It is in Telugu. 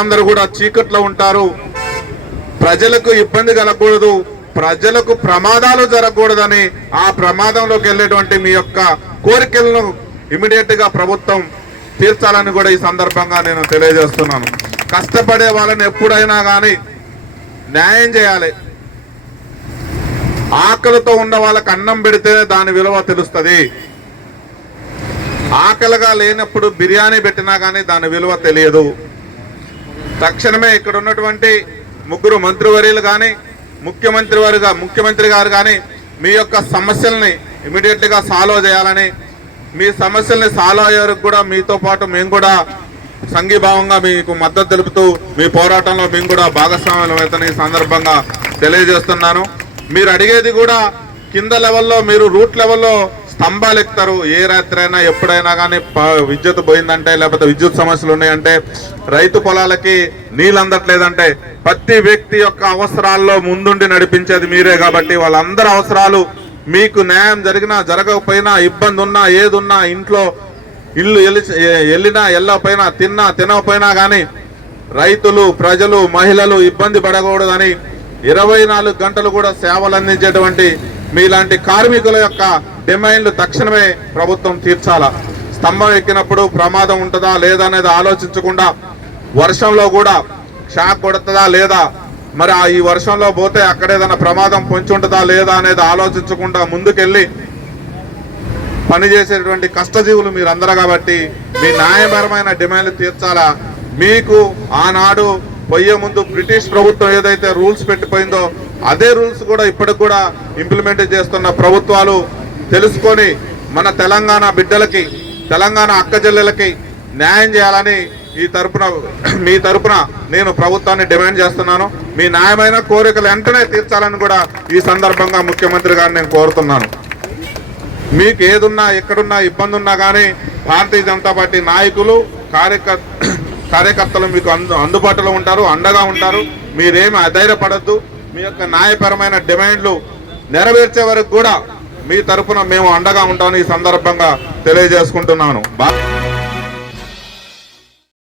ప్రజలందరూ కూడా చీకట్లో ఉంటారు. ప్రజలకు ఇబ్బంది కలగకూడదు, ప్రజలకు ప్రమాదాలు జరగకూడదని ఆ ప్రమాదంలోకి వెళ్ళేటువంటి మీ యొక్క కోరికలను ఇమీడియట్ గా ప్రభుత్వం తీర్చాలని కూడా ఈ సందర్భంగా నేను తెలియజేస్తున్నాను. కష్టపడే వాళ్ళని ఎప్పుడైనా కానీ న్యాయం చేయాలి. ఆకలితో ఉన్న వాళ్ళకి అన్నం పెడితేనే దాని విలువ తెలుస్తుంది. ఆకలిగా లేనప్పుడు బిర్యానీ పెట్టినా కానీ దాని విలువ తెలియదు. తక్షణమే ఇక్కడ ఉన్నటువంటి ముగ్గురు మంత్రివర్యులు కానీ ముఖ్యమంత్రి గారు కానీ మీ యొక్క సమస్యల్ని ఇమీడియట్ గా సాల్వ్ చేయాలని, మీ సమస్యల్ని సాల్వ్ అయ్యే వరకు కూడా మీతో పాటు మేము కూడా సంఘీభావంగా మీకు మద్దతు తెలుపుతూ మీ పోరాటంలో మేము కూడా భాగస్వామ్యం అవుతాను ఈ సందర్భంగా తెలియజేస్తున్నాను. మీరు అడిగేది కూడా కింద లెవెల్లో, మీరు రూట్ లెవెల్లో స్తంభాలు ఎక్కుతారు. ఏ రాత్రి అయినా ఎప్పుడైనా కానీ విద్యుత్ పోయిందంటే, లేకపోతే విద్యుత్ సమస్యలు ఉన్నాయంటే, రైతు పొలాలకి నీళ్ళు అందట్లేదంటే, ప్రతి వ్యక్తి యొక్క అవసరాల్లో ముందుండి నడిపించేది మీరే. కాబట్టి వాళ్ళందరి అవసరాలు మీకు న్యాయం జరిగినా జరగకపోయినా, ఇబ్బంది ఉన్నా ఏదున్నా, ఇంట్లో ఇల్లు వెళ్ళినా వెళ్ళకపోయినా, తినకపోయినా కానీ రైతులు, ప్రజలు, మహిళలు ఇబ్బంది పడకూడదని 24 గంటలు కూడా సేవలు అందించేటువంటి మీలాంటి కార్మికుల యొక్క డిమాండ్లు తక్షణమే ప్రభుత్వం తీర్చాలా. స్తంభం ఎక్కినప్పుడు ప్రమాదం ఉంటుందా లేదా అనేది ఆలోచించకుండా, వర్షంలో కూడా షాక్ కొడుతుందా లేదా, మరి ఈ వర్షంలో పోతే అక్కడ ఏదైనా ప్రమాదం పొంచి ఉంటుందా లేదా అనేది ఆలోచించకుండా ముందుకెళ్ళి పనిచేసేటువంటి కష్టజీవులు మీరందరూ. కాబట్టి మీ న్యాయపరమైన డిమాండ్లు తీర్చాలా. మీకు ఆనాడు పోయే ముందు బ్రిటిష్ ప్రభుత్వం ఏదైతే రూల్స్ పెట్టిపోయిందో అదే రూల్స్ కూడా ఇప్పటికి కూడా ఇంప్లిమెంట్ చేస్తున్న ప్రభుత్వాలు తెలుసుకొని మన తెలంగాణ బిడ్డలకి, తెలంగాణ అక్క చెల్లెలకి న్యాయం చేయాలని మీ తరపున నేను ప్రభుత్వాన్ని డిమాండ్ చేస్తున్నాను. మీ న్యాయమైన కోరికలు వెంటనే తీర్చాలని కూడా ఈ సందర్భంగా ముఖ్యమంత్రి గారిని నేను కోరుతున్నాను. మీకు ఏదున్నా, ఎక్కడున్నా ఇబ్బంది ఉన్నా కానీ భారతీయ జనతా పార్టీ నాయకులు, కార్యకర్తలు మీకు అందుబాటులో ఉంటారు, అండగా ఉంటారు. మీరేమి అధైర్యపడద్దు. మీ యొక్క న్యాయపరమైన డిమాండ్లు నెరవేర్చే వరకు కూడా మీ తరఫున మేము అండగా ఉంటామని ఈ సందర్భంగా తెలియజేసుకుంటున్నాను.